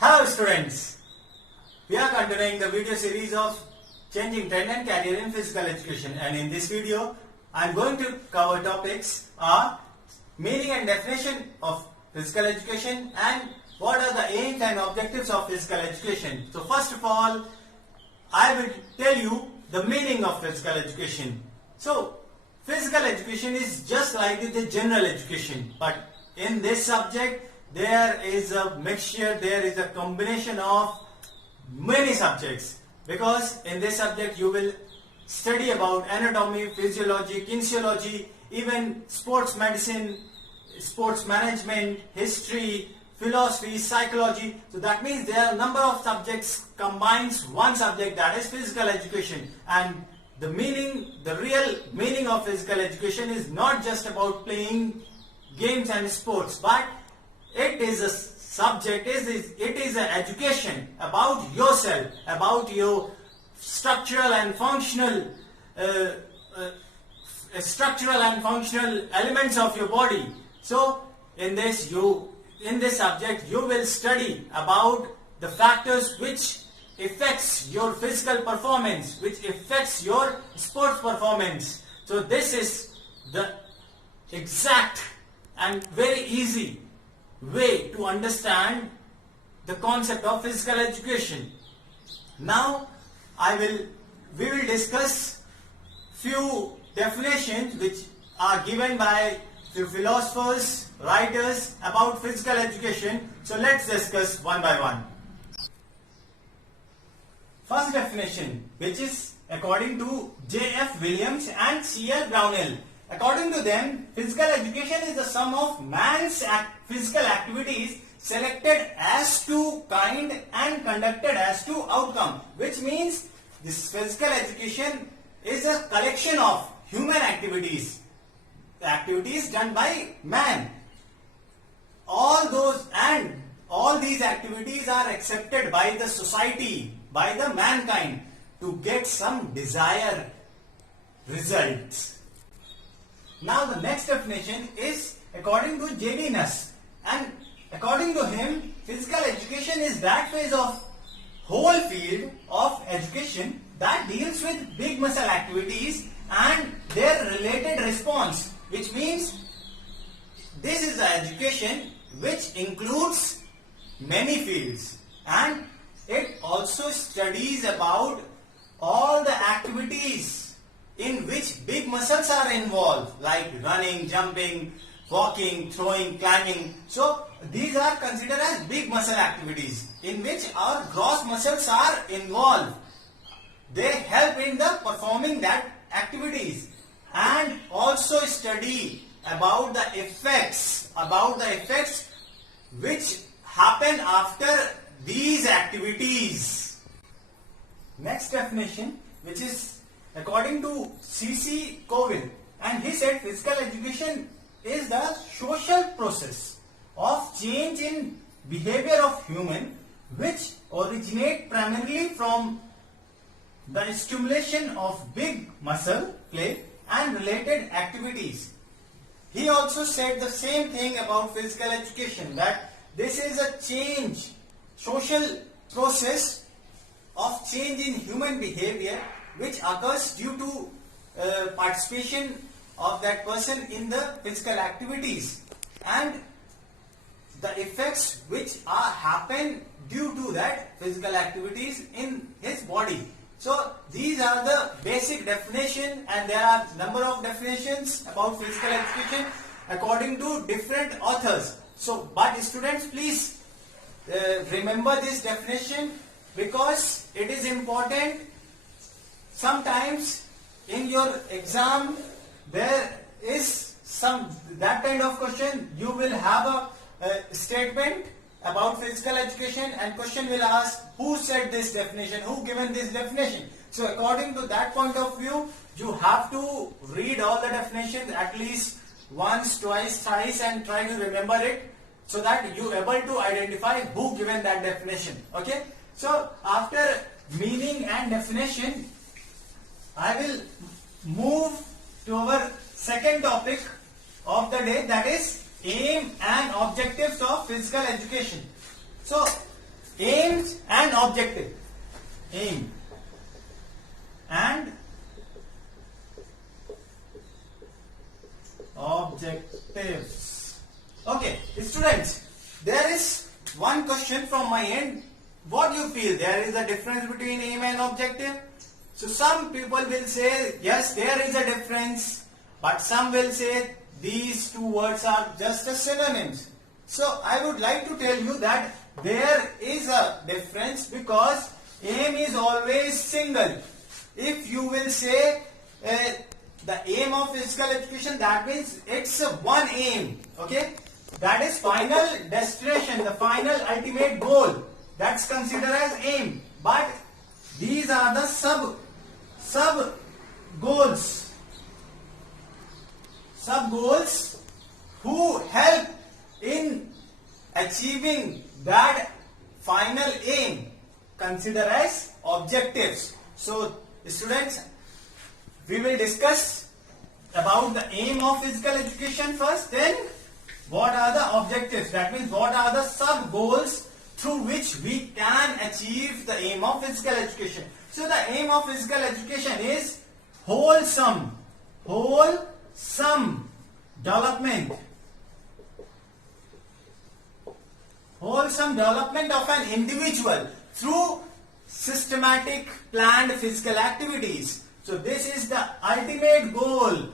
Hello students, we are continuing the video series of Changing Trend and Career in Physical Education, and in this video I am going to cover topics are meaning and definition of physical education and what are the aims and objectives of physical education. So first of all, I will tell you the meaning of physical education. So physical education is just like the general education, but in this subject there is a mixture, there is a combination of many subjects, because in this subject you will study about anatomy, physiology, kinesiology, even sports medicine, sports management, history, philosophy, psychology. So that means there are a number of subjects combines one subject, that is physical education. And the real meaning of physical education is not just about playing games and sports, but it is a subject, it is an education about yourself, about your structural and functional elements of your body. So in this subject you will study about the factors which affects your physical performance, which affects your sports performance. So this is the exact and very easy way to understand the concept of physical education. Now we will discuss few definitions which are given by few philosophers, writers about physical education. So let's discuss one by one. First definition, which is according to J.F. Williams and C.L. Brownell. According to them, physical education is the sum of man's physical activities selected as to kind and conducted as to outcome, which means this physical education is a collection of human activities, the activities done by man. All these activities are accepted by the society, by the mankind, to get some desired results. Now the next definition is according to J.D. Nuss, and according to him, physical education is that phase of whole field of education that deals with big muscle activities and their related response, which means this is the education which includes many fields, and it also studies about all the activities in which big muscles are involved, like running, jumping, walking, throwing, climbing. So these are considered as big muscle activities in which our gross muscles are involved. They help in the performing that activities, and also study about the effects which happen after these activities. Next definition, which is according to C.C. Coville, and he said physical education is the social process of change in behavior of human which originate primarily from the stimulation of big muscle play and related activities. He also said the same thing about physical education, that this is a change, social process of change in human behavior which occurs due to participation of that person in the physical activities, and the effects which happen due to that physical activities in his body. So these are the basic definition, and there are number of definitions about physical education according to different authors. So but students, please remember this definition, because it is important. Sometimes in your exam there is that kind of question. You will have a statement about physical education, and question will ask who said this definition, who given this definition. So according to that point of view, you have to read all the definitions at least once, twice, thrice, and try to remember it, so that you are able to identify who given that definition. Okay. So after meaning and definition, I will move to our second topic of the day, that is aim and objectives of physical education. So aims and objective. Aim and objectives. Okay, students, there is one question from my end. What do you feel? There is a difference between aim and objective? So some people will say, yes, there is a difference, but some will say these two words are just a synonyms. So I would like to tell you that there is a difference because aim is always single. If you will say the aim of physical education, that means it's one aim, okay? That is final destination, the final ultimate goal. That's considered as aim. But these are the sub goals. Sub goals who help in achieving that final aim, consider as objectives. So students, we will discuss about the aim of physical education first, then what are the objectives, that means what are the sub goals through which we can achieve the aim of physical education. So the aim of physical education is wholesome development. Wholesome development of an individual through systematic planned physical activities. So this is the ultimate goal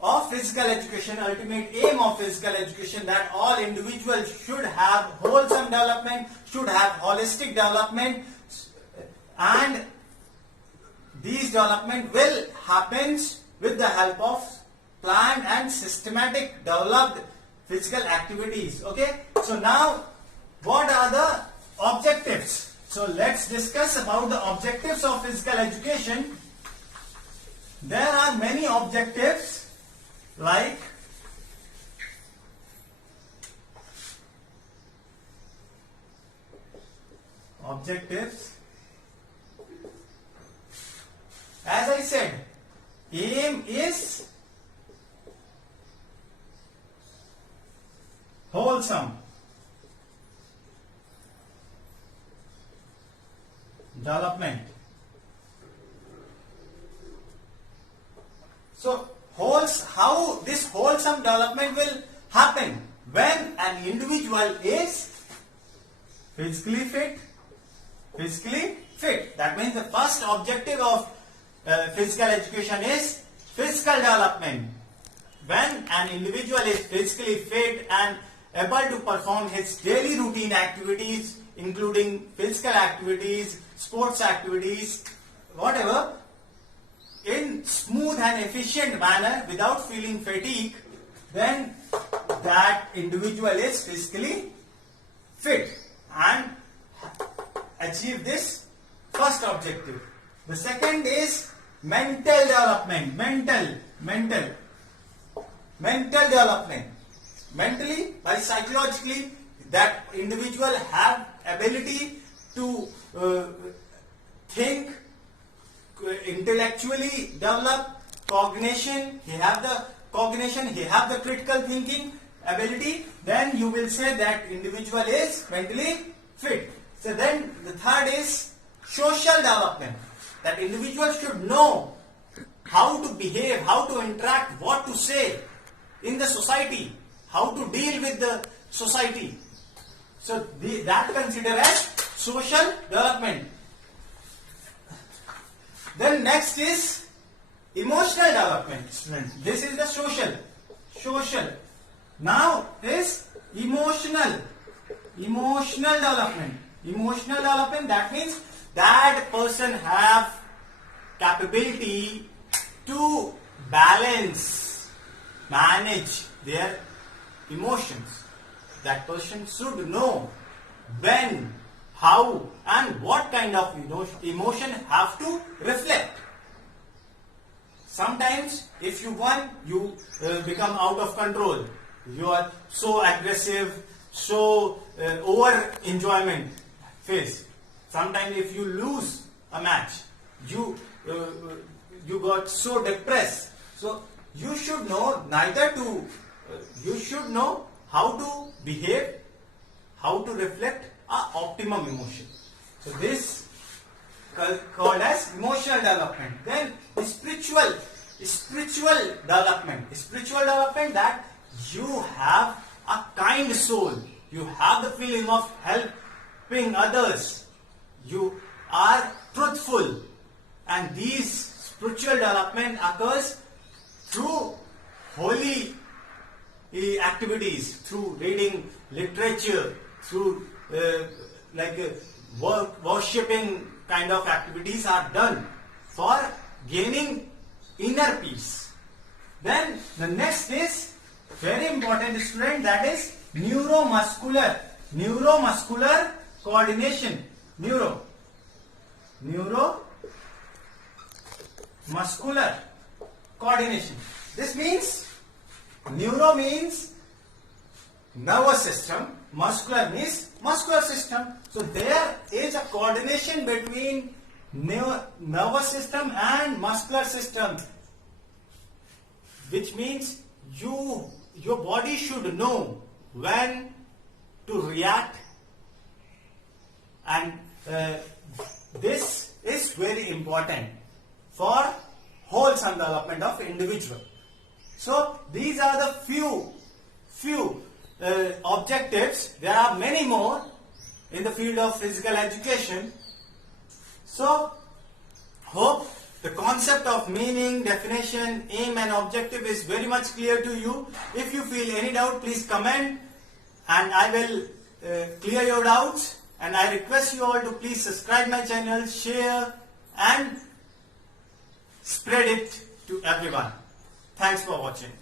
of physical education, ultimate aim of physical education, that all individuals should have wholesome development, should have holistic development, and these development will happen with the help of planned and systematic developed physical activities. Okay, so now what are the objectives? So let's discuss about the objectives of physical education. There are many objectives, like objectives. As I said, aim is wholesome development. So how this wholesome development will happen? When an individual is physically fit. That means the first objective of physical education is physical development. When an individual is physically fit and able to perform his daily routine activities, including physical activities, sports activities, whatever, in smooth and efficient manner without feeling fatigue, then that individual is physically fit and achieve this first objective. The second is mental development. Mental development. Mentally, by psychologically, that individual have ability to think, intellectually develop cognition. He have the cognition, he have the critical thinking ability. Then you will say that individual is mentally fit. So then the third is social development. That individual should know how to behave, how to interact, what to say in the society, how to deal with the society. So that considered as social development. Then next is emotional development. This is the social. Now is emotional development. Emotional development, that means that person have capability to manage their emotions. That person should know when, how, and what kind of emotion have to reflect. Sometimes if you want, you become out of control. You are so aggressive, so over enjoyment phase. Sometimes if you lose a match, you got so depressed. So you should know you should know how to behave, how to reflect a optimum emotion. So this called as emotional development. Then spiritual development, that you have a kind soul, you have the feeling of helping others, you are truthful, and these spiritual development occurs through holy activities, through reading literature, through worshipping kind of activities are done for gaining inner peace. Then the next is very important, student, that is neuromuscular coordination. Neuromuscular coordination. This means neuro means nervous system, muscular means muscular system. So there is a coordination between nervous system and muscular system, which means your body should know when to react, and this is very important for wholesome development of individual. So these are the few objectives. There are many more in the field of physical education. So hope the concept of meaning, definition, aim and objective is very much clear to you. If you feel any doubt, please comment and I will clear your doubts. And I request you all to please subscribe my channel, share and spread it to everyone. Thanks for watching.